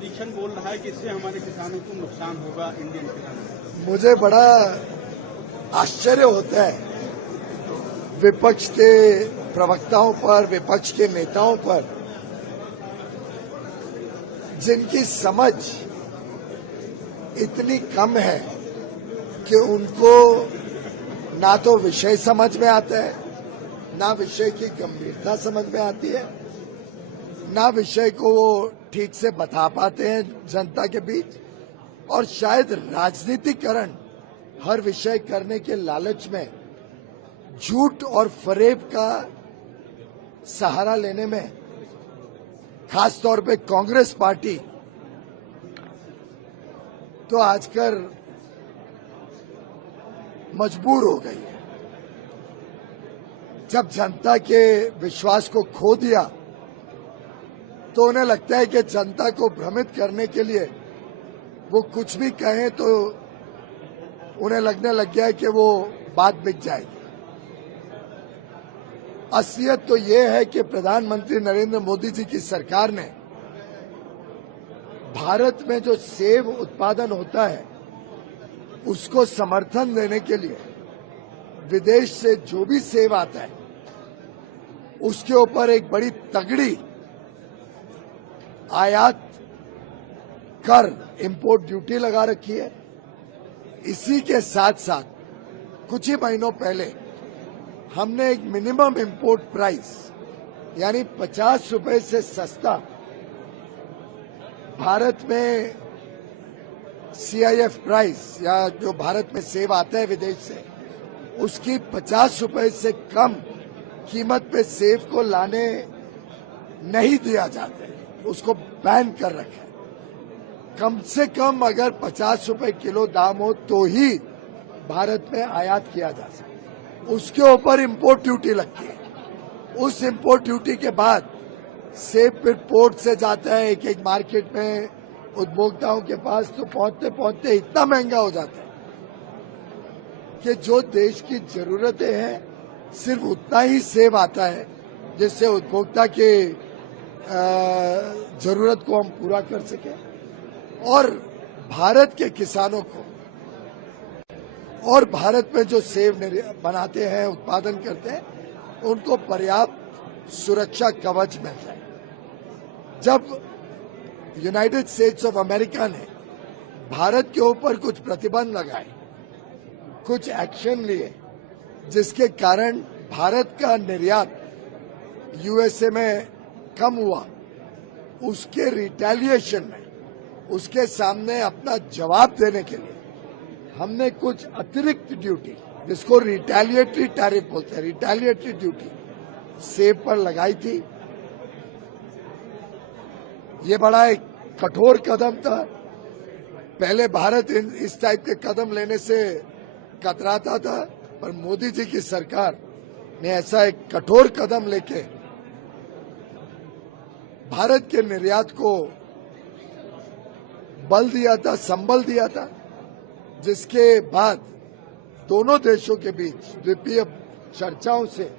Opposition बोल रहा है कि इससे हमारे किसानों को नुकसान होगा, इंडियन किसानों को। मुझे बड़ा आश्चर्य होता है विपक्ष के प्रवक्ताओं पर, विपक्ष के नेताओं पर, जिनकी समझ इतनी कम है कि उनको ना तो विषय समझ में आता है, ना विषय की गंभीरता समझ में आती है, ना विषय को वो ठीक से बता पाते हैं जनता के बीच, और शायद राजनीतिकरण हर विषय करने के लालच में झूठ और फरेब का सहारा लेने में खासतौर पे कांग्रेस पार्टी तो आजकल मजबूर हो गई है। जब जनता के विश्वास को खो दिया तो उन्हें लगता है कि जनता को भ्रमित करने के लिए वो कुछ भी कहें तो उन्हें लगने लग गया है कि वो बात बिक जाएगी। असलियत तो ये है कि प्रधानमंत्री नरेंद्र मोदी जी की सरकार ने भारत में जो सेब उत्पादन होता है उसको समर्थन देने के लिए विदेश से जो भी सेब आता है उसके ऊपर एक बड़ी तगड़ी आयात कर, इंपोर्ट ड्यूटी लगा रखी है। इसी के साथ साथ कुछ ही महीनों पहले हमने एक मिनिमम इंपोर्ट प्राइस यानी 50 रुपए से सस्ता भारत में CIF प्राइस या जो भारत में सेब आता है विदेश से उसकी 50 रुपए से कम कीमत पे सेब को लाने नहीं दिया जाता है, उसको बैन कर रखा है। कम से कम अगर 50 रुपए किलो दाम हो तो ही भारत में आयात किया जा सकता है, उसके ऊपर इंपोर्ट ड्यूटी लगती है। उस इंपोर्ट ड्यूटी के बाद सेब फिर पोर्ट से जाता है एक एक मार्केट में उपभोक्ताओं के पास, तो पहुंचते पहुंचते इतना महंगा हो जाता है कि जो देश की जरूरतें हैं सिर्फ उतना ही सेब आता है जिससे उपभोक्ता के जरूरत को हम पूरा कर सके और भारत के किसानों को और भारत में जो सेब बनाते हैं, उत्पादन करते हैं, उनको पर्याप्त सुरक्षा कवच मिल जाए। जब यूनाइटेड स्टेट्स ऑफ अमेरिका ने भारत के ऊपर कुछ प्रतिबंध लगाए, कुछ एक्शन लिए, जिसके कारण भारत का निर्यात USA में कम हुआ, उसके रिटेलिएशन में, उसके सामने अपना जवाब देने के लिए हमने कुछ अतिरिक्त ड्यूटी, जिसको रिटेलिएटरी टैरिफ बोलते हैं, रिटेलिएटरी ड्यूटी सेब पर लगाई थी। ये बड़ा एक कठोर कदम था। पहले भारत इस टाइप के कदम लेने से कतराता था, पर मोदी जी की सरकार ने ऐसा एक कठोर कदम लेके भारत के निर्यात को बल दिया था, संबल दिया था, जिसके बाद दोनों देशों के बीच द्विपक्षीय चर्चाओं से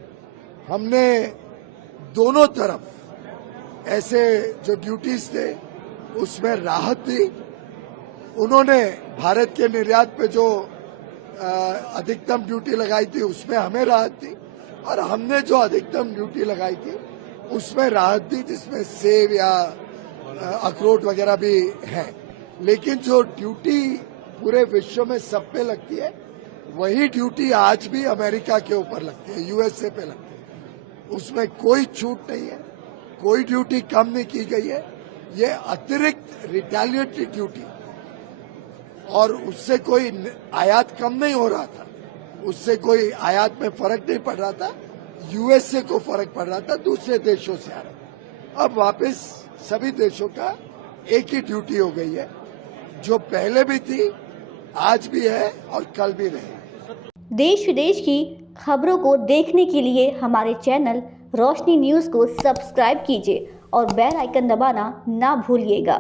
हमने दोनों तरफ ऐसे जो ड्यूटीज थे उसमें राहत दी। उन्होंने भारत के निर्यात पे जो अधिकतम ड्यूटी लगाई थी उसमें हमें राहत दी, और हमने जो अधिकतम ड्यूटी लगाई थी उसमें राहत दी, जिसमें सेब या अखरोट वगैरह भी है। लेकिन जो ड्यूटी पूरे विश्व में सब पे लगती है वही ड्यूटी आज भी अमेरिका के ऊपर लगती है, USA पे लगती है। उसमें कोई छूट नहीं है, कोई ड्यूटी कम नहीं की गई है। ये अतिरिक्त रिटेलिएटरी ड्यूटी, और उससे कोई आयात कम नहीं हो रहा था, उससे कोई आयात में फर्क नहीं पड़ रहा था, USA को फर्क पड़ रहा था, दूसरे देशों से आ रहा था। अब वापस सभी देशों का एक ही ड्यूटी हो गई है, जो पहले भी थी, आज भी है और कल भी रहेगी। देश विदेश की खबरों को देखने के लिए हमारे चैनल रोशनी न्यूज़ को सब्सक्राइब कीजिए और बेल आइकन दबाना ना भूलिएगा।